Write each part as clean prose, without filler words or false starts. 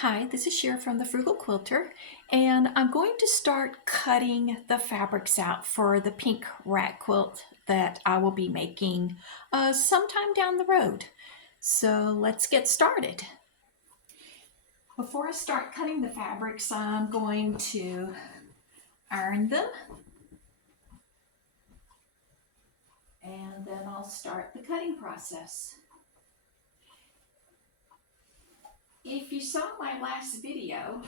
Hi, this is Cher from the Frugal Quilter, and I'm going to start cutting the fabrics out for the Pink Rag Quilt that I will be making sometime down the road. So let's get started. Before I start cutting the fabrics, I'm going to iron them, and then I'll start the cutting process. If you saw my last video,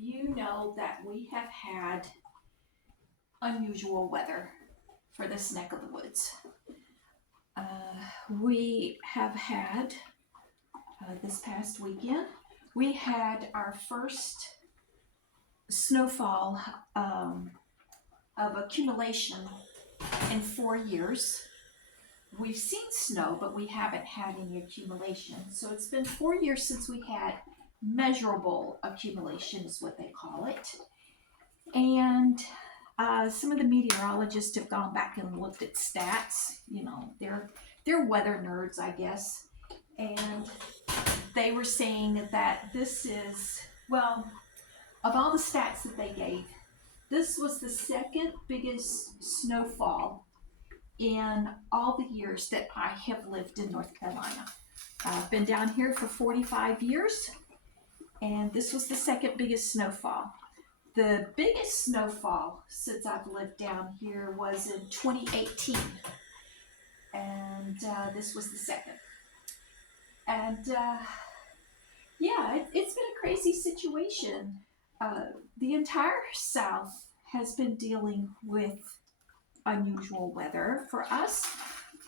you know that we have had unusual weather for this neck of the woods. We have had, this past weekend, we had our first snowfall of accumulation in 4 years. We've seen snow, but we haven't had any accumulation. So it's been 4 years since we had measurable accumulation, is what they call it. And some of the meteorologists have gone back and looked at stats. You know, they're weather nerds, I guess. And they were saying that this is, well, of all the stats that they gave, this was the second biggest snowfall in all the years that I have lived in North Carolina. I've been down here for 45 years, and this was the second biggest snowfall. The biggest snowfall since I've lived down here was in 2018, and this was the second. And yeah, it's been a crazy situation. The entire South has been dealing with unusual weather. For us,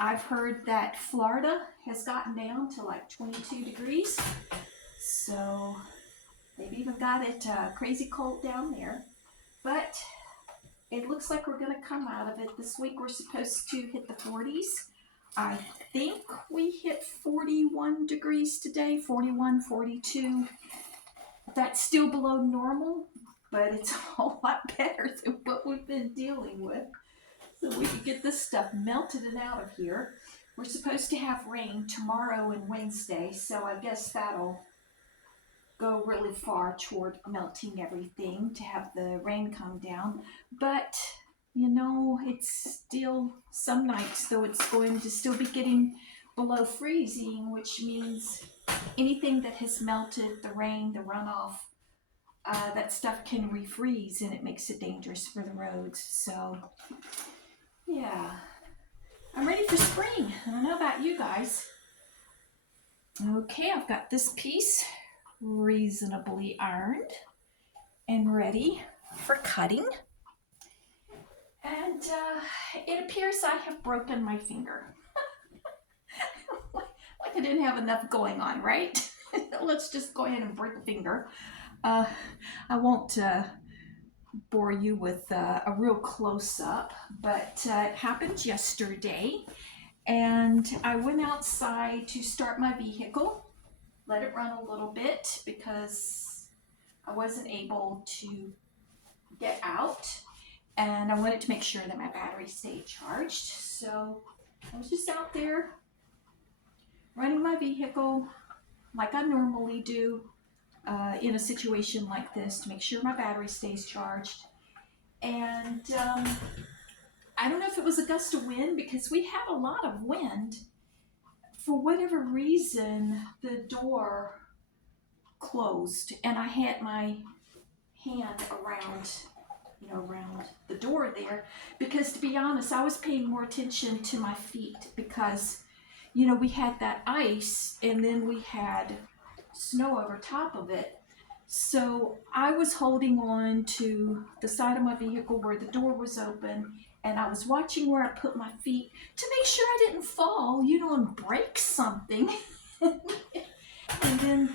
I've heard that Florida has gotten down to like 22 degrees. So they've even got it crazy cold down there. But it looks like we're going to come out of it. This week we're supposed to hit the 40s. I think we hit 41 degrees today, 41, 42. That's still below normal, but it's a whole lot better than what we've been dealing with. So we can get this stuff melted and out of here. We're supposed to have rain tomorrow and Wednesday, so I guess that'll go really far toward melting everything to have the rain come down. But you know, it's still some nights, though, it's going to still be getting below freezing, which means anything that has melted, the rain, the runoff, that stuff can refreeze, and it makes it dangerous for the roads. So yeah, I'm ready for spring. I don't know about you guys. Okay, I've got this piece reasonably ironed and ready for cutting. And it appears I have broken my finger. Like I didn't have enough going on, right? Let's just go ahead and break a finger. I won't bore you with a real close-up, but it happened yesterday. And I went outside to start my vehicle, let it run a little bit because I wasn't able to get out. And I wanted to make sure that my battery stayed charged. So I was just out there running my vehicle like I normally do in a situation like this to make sure my battery stays charged. And I don't know if it was a gust of wind because we had a lot of wind. For whatever reason, the door closed and I had my hand around the door there, because to be honest, I was paying more attention to my feet because, you know, we had that ice and then we had snow over top of it. So I was holding on to the side of my vehicle where the door was open, and I was watching where I put my feet to make sure I didn't fall, you know, and break something. And then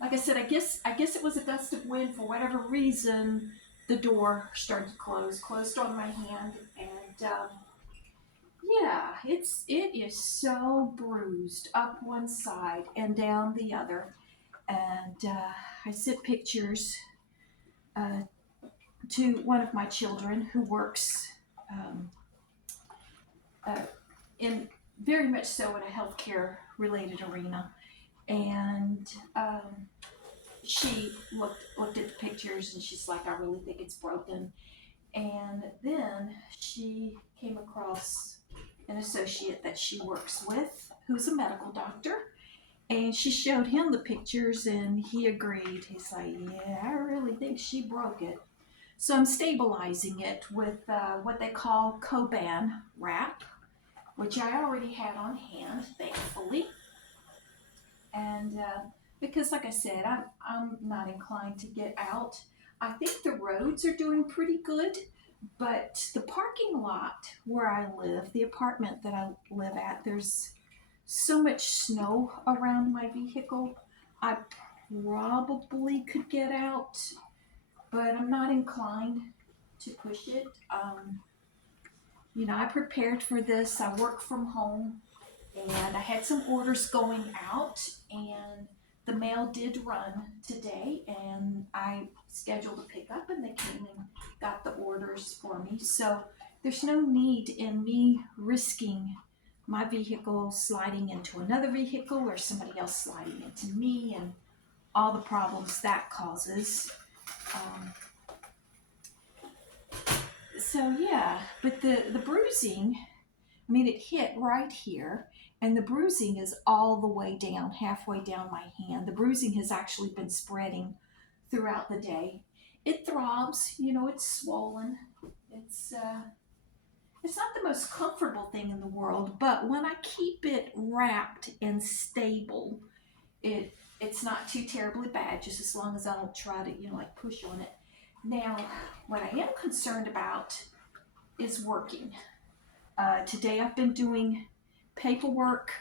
like I said, I guess it was a gust of wind. For whatever reason, the door started to closed on my hand, and yeah, it is so bruised up one side and down the other. And I sent pictures to one of my children who works in very much so in a healthcare related arena, and she looked at the pictures and she's like, I really think it's broken. And then she came across an associate that she works with who's a medical doctor. And she showed him the pictures and he agreed. He's like, yeah, I really think she broke it. So I'm stabilizing it with what they call Coban wrap, which I already had on hand, thankfully. And because, like I said, I'm not inclined to get out. I think the roads are doing pretty good, but the parking lot where I live, the apartment that I live at, there's so much snow around my vehicle. I probably could get out, but I'm not inclined to push it. You know, I prepared for this. I work from home and I had some orders going out, and the mail did run today, and I scheduled a pickup and they came and got the orders for me. So there's no need in me risking my vehicle sliding into another vehicle or somebody else sliding into me and all the problems that causes. So yeah, but the bruising, I mean, it hit right here, and the bruising is all the way down, halfway down my hand. The bruising has actually been spreading throughout the day. It throbs, you know, it's swollen. It's not the most comfortable thing in the world, but when I keep it wrapped and stable, it's not too terribly bad, just as long as I don't try to, you know, like push on it. Now, what I am concerned about is working. Today I've been doing paperwork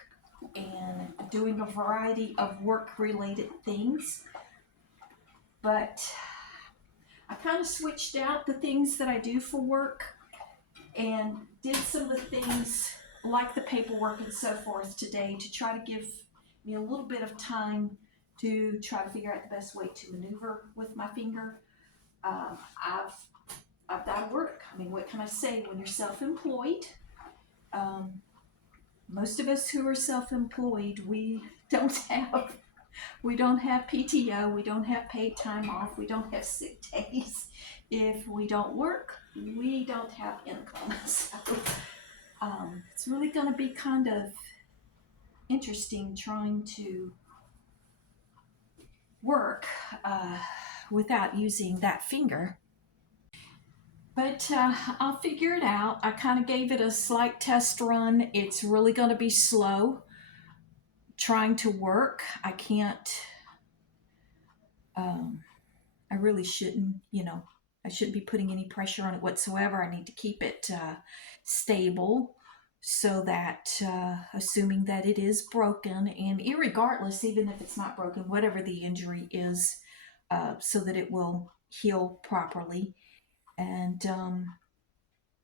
and doing a variety of work-related things, but I kind of switched out the things that I do for work and did some of the things like the paperwork and so forth today to try to give me a little bit of time to try to figure out the best way to maneuver with my finger. I've got to work. I mean, what can I say when you're self-employed? Most of us who are self-employed, we don't have PTO, we don't have paid time off, we don't have sick days. If we don't work, we don't have income. So it's really going to be kind of interesting trying to work without using that finger. But I'll figure it out. I kind of gave it a slight test run. It's really going to be slow trying to work. I can't, I really shouldn't, you know, I shouldn't be putting any pressure on it whatsoever. I need to keep it stable so that, assuming that it is broken, and irregardless, even if it's not broken, whatever the injury is, so that it will heal properly. And,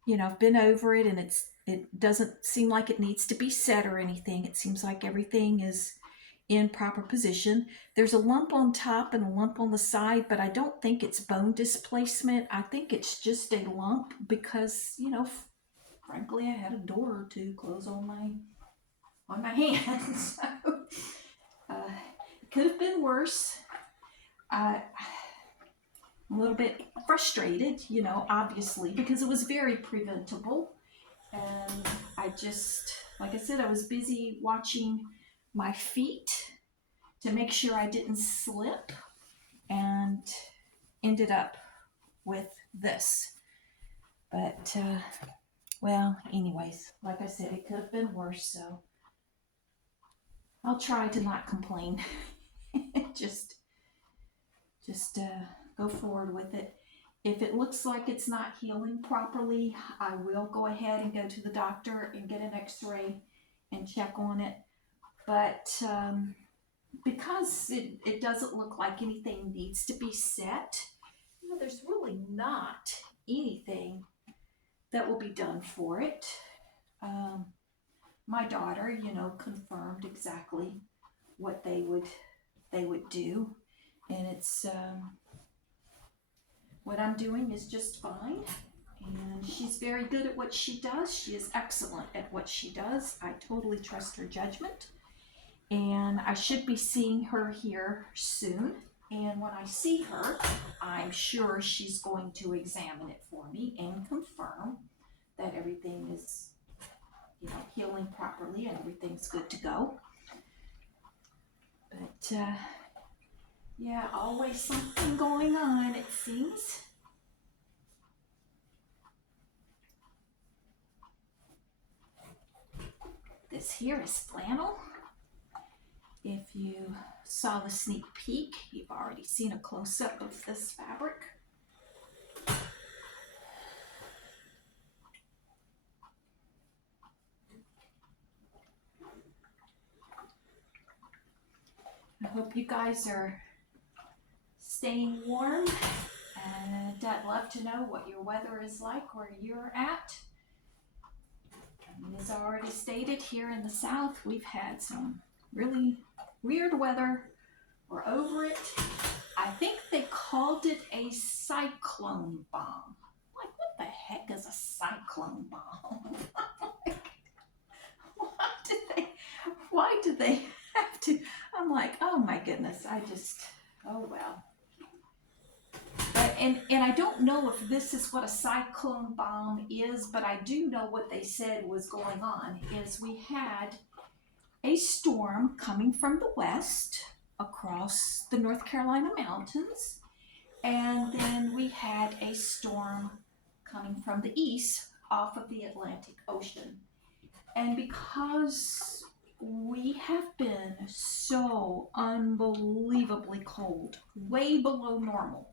you know, I've been over it, and it doesn't seem like it needs to be set or anything. It seems like everything is in proper position. There's a lump on top and a lump on the side, but I don't think it's bone displacement. I think it's just a lump because, you know, frankly, I had a door or two close on my hand. So it could have been worse. I'm a little bit frustrated, you know, obviously, because it was very preventable. And I just, like I said, I was busy watching my feet to make sure I didn't slip, and ended up with this. But, well, anyways, like I said, it could have been worse, so I'll try to not complain. just go forward with it. If it looks like it's not healing properly, I will go ahead and go to the doctor and get an x-ray and check on it. But because it doesn't look like anything needs to be set, you know, there's really not anything that will be done for it. My daughter, you know, confirmed exactly what they would do, and it's what I'm doing is just fine, and she's very good at what she does. She is excellent at what she does. I totally trust her judgment, and I should be seeing her here soon. And when I see her, I'm sure she's going to examine it for me and confirm that everything is, you know, healing properly and everything's good to go. But yeah, always something going on, it seems. This here is flannel. If you saw the sneak peek, you've already seen a close-up of this fabric. I hope you guys are staying warm, and I'd love to know what your weather is like where you're at. And as I already stated, here in the South, we've had some really weird weather. We're over it. I think they called it a cyclone bomb. Like, what the heck is a cyclone bomb? Why do they have to? I'm like, oh my goodness, oh well. And I don't know if this is what a cyclone bomb is, but I do know what they said was going on is we had a storm coming from the west across the North Carolina mountains, and then we had a storm coming from the east off of the Atlantic Ocean. And because we have been so unbelievably cold, way below normal,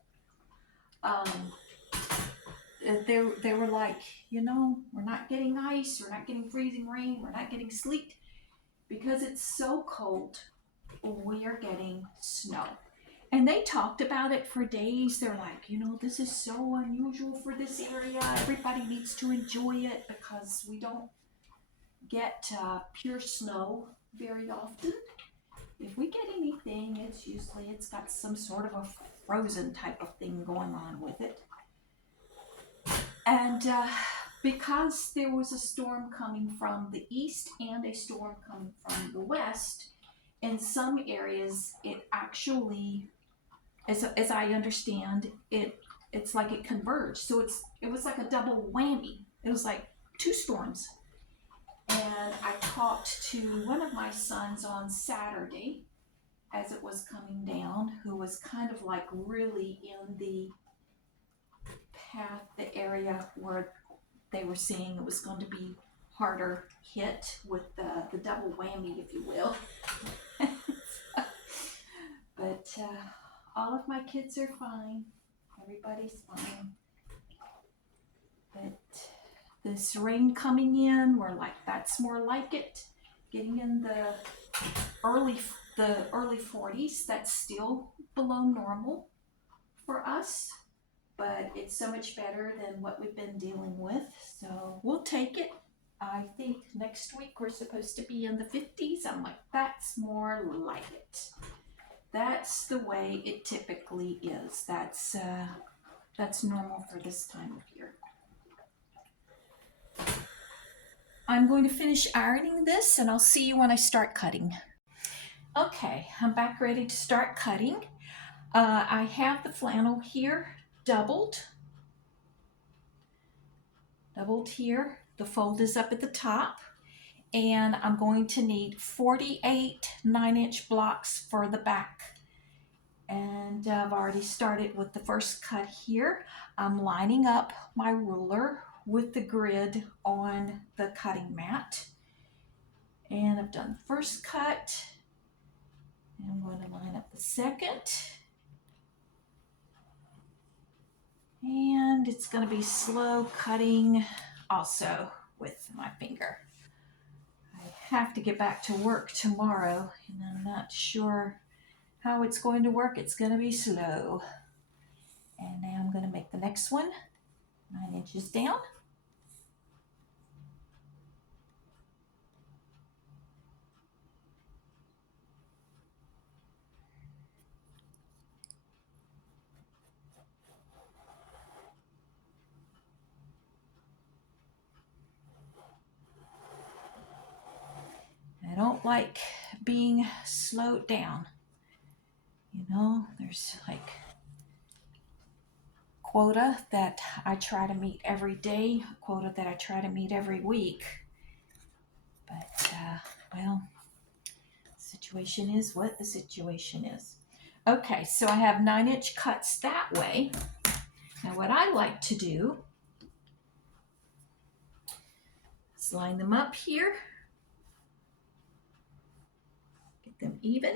they were like, you know, we're not getting ice, we're not getting freezing rain, we're not getting sleet. Because it's so cold, we are getting snow. And they talked about it for days. They're like, you know, this is so unusual for this area. Everybody needs to enjoy it because we don't get pure snow very often. If we get anything, it's got some sort of a frozen type of thing going on with it. And because there was a storm coming from the east and a storm coming from the west, in some areas it actually, as I understand, it's like it converged. So it was like a double whammy. It was like two storms. And I talked to one of my sons on Saturday as it was coming down, who was kind of like really in the path, the area where they were saying it was going to be harder hit with the double whammy, if you will. But all of my kids are fine. Everybody's fine. But this rain coming in, we're like, that's more like it. Getting in the early 40s, that's still below normal for us. But it's so much better than what we've been dealing with, so we'll take it. I think next week we're supposed to be in the 50s. I'm like, that's more like it. That's the way it typically is. That's normal for this time of year. I'm going to finish ironing this, and I'll see you when I start cutting. Okay, I'm back ready to start cutting. I have the flannel here doubled here. The fold is up at the top, and I'm going to need 48 9-inch blocks for the back. And I've already started with the first cut here. I'm lining up my ruler with the grid on the cutting mat. And I've done the first cut. And I'm going to line up the second. And it's going to be slow cutting also with my finger. I have to get back to work tomorrow, and I'm not sure how it's going to work. It's going to be slow. And now I'm going to make the next one 9 inches down. I don't like being slowed down. You You know, there's like quota that I try to meet every day, a quota that I try to meet every week. But, well, the situation is what the situation is. Okay, so I have 9-inch cuts that way. Now what I like to do is line them up here, get them even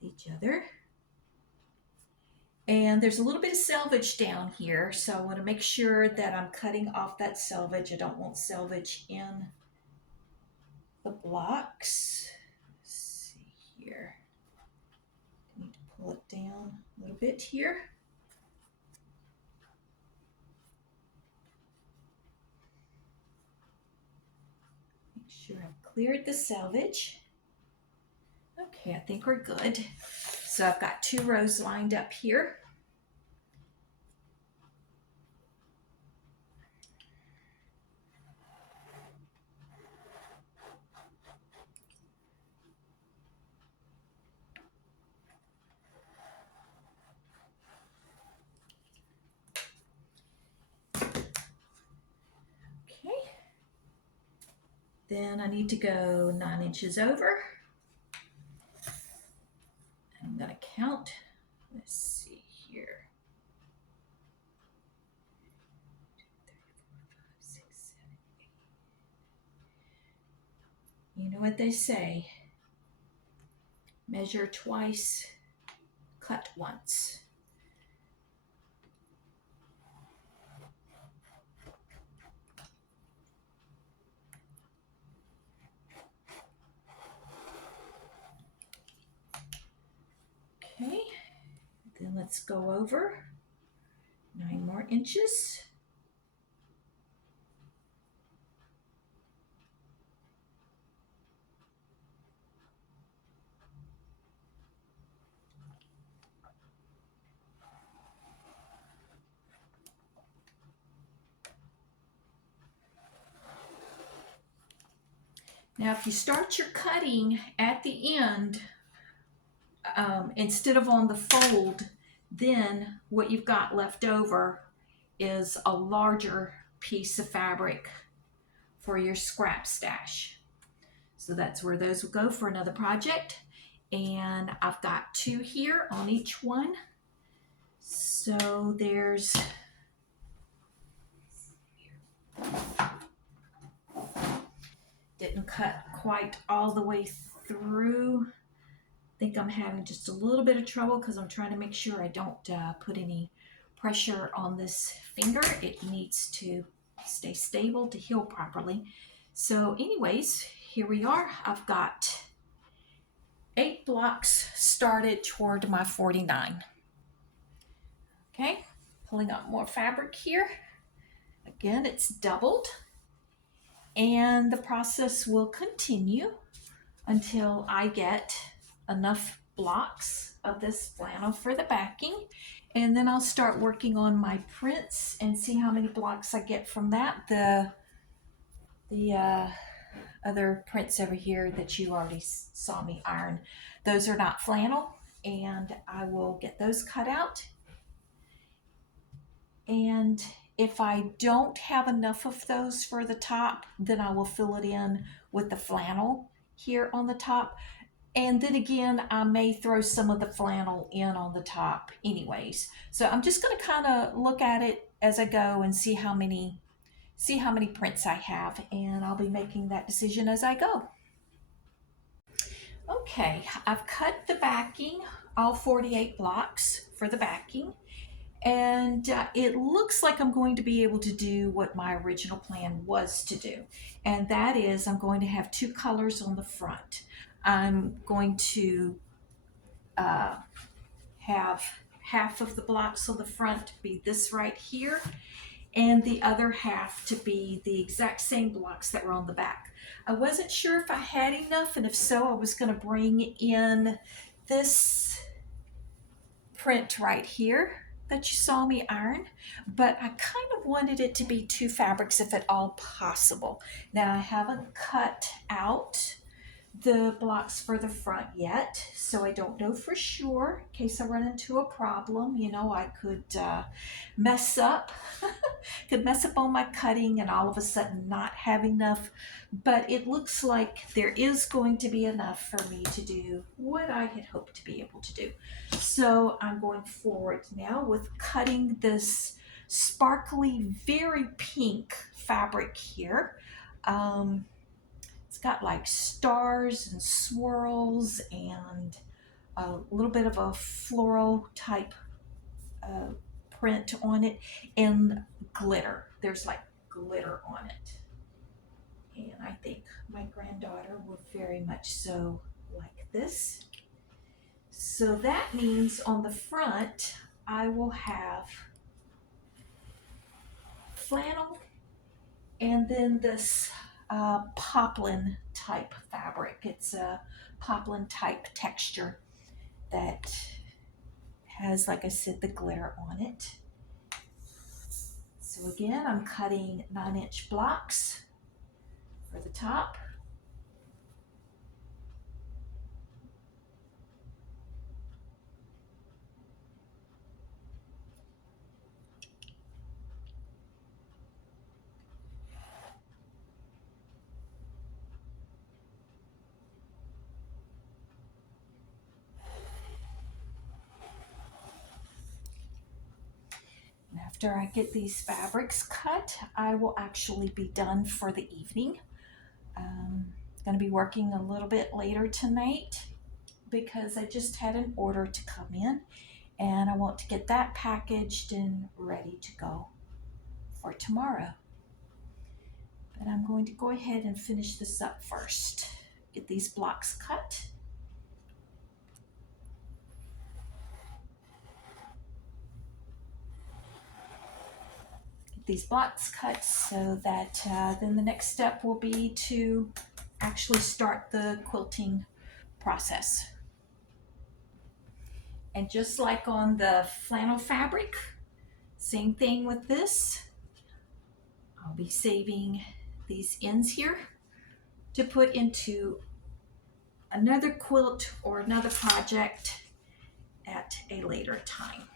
with each other. And there's a little bit of selvage down here, so I want to make sure that I'm cutting off that selvage. I don't want selvage in the blocks. Let's see here. I need to pull it down a little bit here. Make sure I've cleared the selvage. Okay, I think we're good. So I've got 2 rows lined up here. Okay. Then I need to go 9 inches over. I'm going to count. Let's see here. 2, 3, 4, 5, 6, 7, 8. You know what they say? Measure twice, cut once. Okay, then let's go over 9 more inches. Now, if you start your cutting at the end, instead of on the fold, then what you've got left over is a larger piece of fabric for your scrap stash. So that's where those will go for another project. And I've got 2 here on each one. So there's didn't cut quite all the way through. I think I'm having just a little bit of trouble because I'm trying to make sure I don't put any pressure on this finger. It needs to stay stable to heal properly. So anyways, here we are. I've got 8 blocks started toward my 49. Okay, pulling up more fabric here. Again, it's doubled. And the process will continue until I get enough blocks of this flannel for the backing. And then I'll start working on my prints and see how many blocks I get from that. The other prints over here that you already saw me iron, those are not flannel, and I will get those cut out. And if I don't have enough of those for the top, then I will fill it in with the flannel here on the top. And then again, I may throw some of the flannel in on the top anyways. So I'm just going to kind of look at it as I go and see how many prints I have, and I'll be making that decision as I go. Okay, I've cut the backing, all 48 blocks for the backing. And it looks like I'm going to be able to do what my original plan was to do. And that is I'm going to have 2 colors on the front. I'm going to have half of the blocks on the front be this right here, and the other half to be the exact same blocks that were on the back. I wasn't sure if I had enough, and if so, I was going to bring in this print right here that you saw me iron, but I kind of wanted it to be 2 fabrics if at all possible. Now I haven't cut out the blocks for the front yet, so I don't know for sure. In case I run into a problem, you know, I could mess up, could mess up on my cutting and all of a sudden not have enough. But it looks like there is going to be enough for me to do what I had hoped to be able to do. So I'm going forward now with cutting this sparkly, very pink fabric here. It's got like stars and swirls and a little bit of a floral type print on it and glitter. There's like glitter on it. And I think my granddaughter would very much so like this. So that means on the front, I will have flannel and then this poplin type fabric. It's a poplin type texture that has, like I said, the glitter on it. So again, I'm cutting 9-inch blocks for the top. After I get these fabrics cut, I will actually be done for the evening. Going to be working a little bit later tonight because I just had an order to come in and I want to get that packaged and ready to go for tomorrow. But I'm going to go ahead and finish this up first. Get these blocks cut. These blocks cut so that then the next step will be to actually start the quilting process. And just like on the flannel fabric, same thing with this. I'll be saving these ends here to put into another quilt or another project at a later time.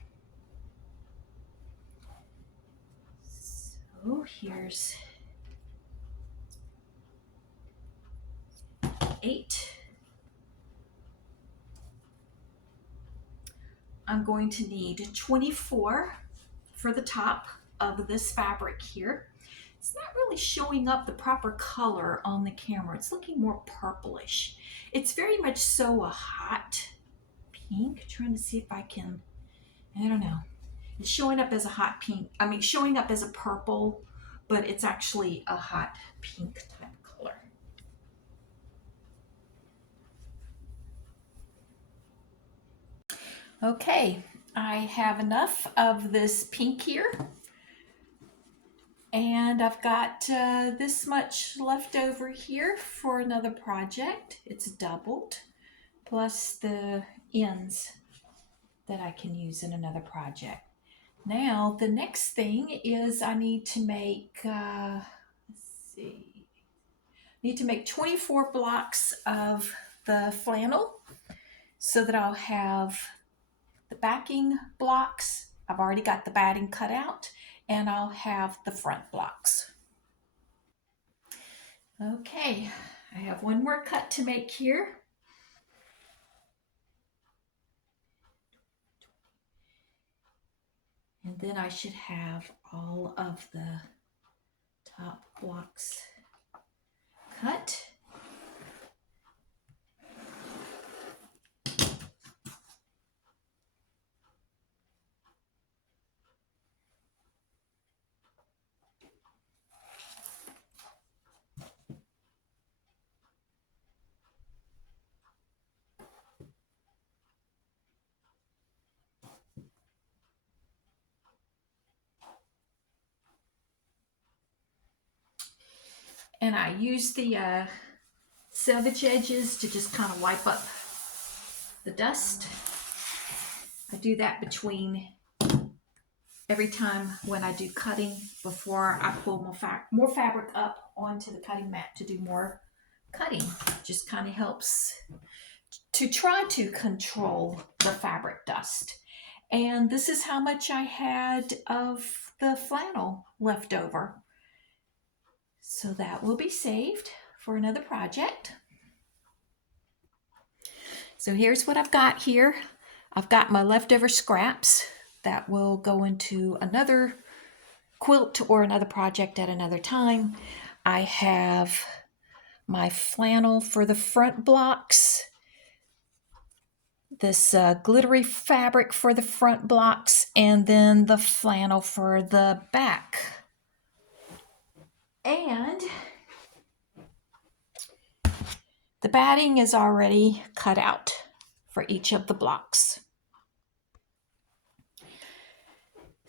So here's 8. I'm going to need 24 for the top of this fabric here. It's not really showing up the proper color on the camera. It's looking more purplish. It's very much so a hot pink. Trying to see if I can, I don't know. It's showing up as a hot pink. I mean, showing up as a purple, but it's actually a hot pink type color. Okay, I have enough of this pink here. And I've got this much left over here for another project. It's doubled, plus the ends that I can use in another project. Now, the next thing is I need to make, need to make 24 blocks of the flannel so that I'll have the backing blocks. I've already got the batting cut out, and I'll have the front blocks. Okay, I have one more cut to make here. And then I should have all of the top blocks cut. And I use the selvage edges to just kind of wipe up the dust. I do that between every time when I do cutting before I pull more fabric up onto the cutting mat to do more cutting. Just kind of helps to try to control the fabric dust. And this is how much I had of the flannel left over. So that will be saved for another project. So here's what I've got here. I've got my leftover scraps that will go into another quilt or another project at another time. I have my flannel for the front blocks, this glittery fabric for the front blocks, and then the flannel for the back. And the batting is already cut out for each of the blocks.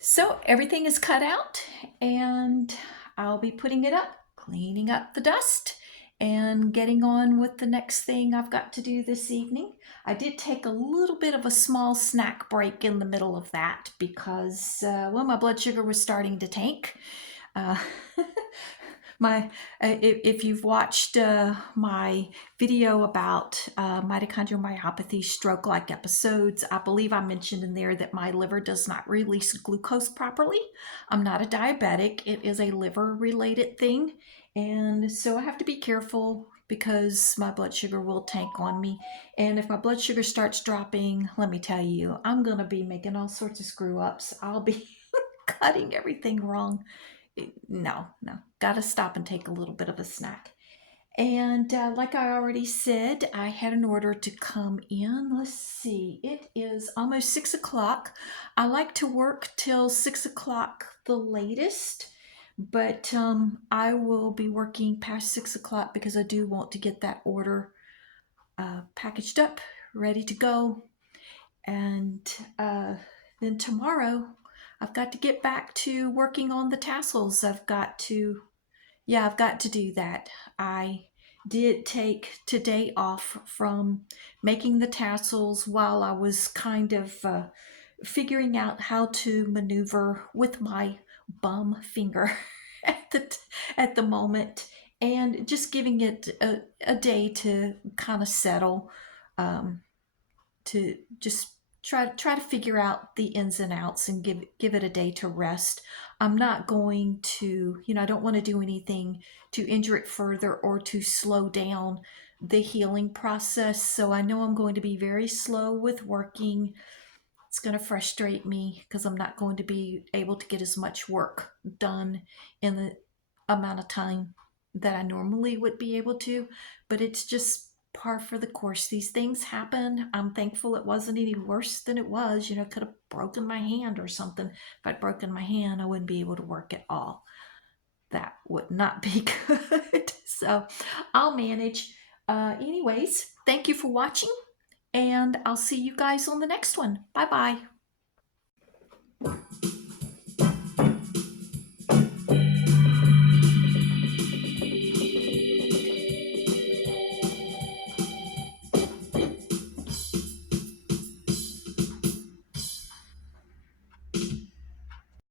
So everything is cut out, and I'll be putting it up, cleaning up the dust, and getting on with the next thing I've got to do this evening. I did take a little bit of a small snack break in the middle of that because, well, my blood sugar was starting to tank. If you've watched my video about mitochondrial myopathy stroke-like episodes, I believe I mentioned in there that my liver does not release glucose properly. I'm not a diabetic. It is a liver-related thing. And so I have to be careful because my blood sugar will tank on me. And if my blood sugar starts dropping, let me tell you, I'm going to be making all sorts of screw-ups. I'll be cutting everything wrong. No, gotta stop and take a little bit of a snack. And like I already said, I had an order to come in. Let's see, it is almost 6 o'clock. I like to work till 6 o'clock the latest, but I will be working past 6 o'clock because I do want to get that order packaged up, ready to go. And then tomorrow, I've got to get back to working on the tassels. I've got to do that. I did take today off from making the tassels while I was kind of figuring out how to maneuver with my bum finger at the moment, and just giving it a day to kind of settle, to just try to figure out the ins and outs and give it a day to rest. I'm not going to, I don't want to do anything to injure it further or to slow down the healing process. So I know I'm going to be very slow with working. It's going to frustrate me because I'm not going to be able to get as much work done in the amount of time that I normally would be able to, but it's just par for the course. These things happen. I'm thankful it wasn't any worse than it was. I could have broken my hand or something. If I'd broken my hand, I wouldn't be able to work at all. That would not be good. So I'll manage. Anyways, thank you for watching, and I'll see you guys on the next one. Bye-bye.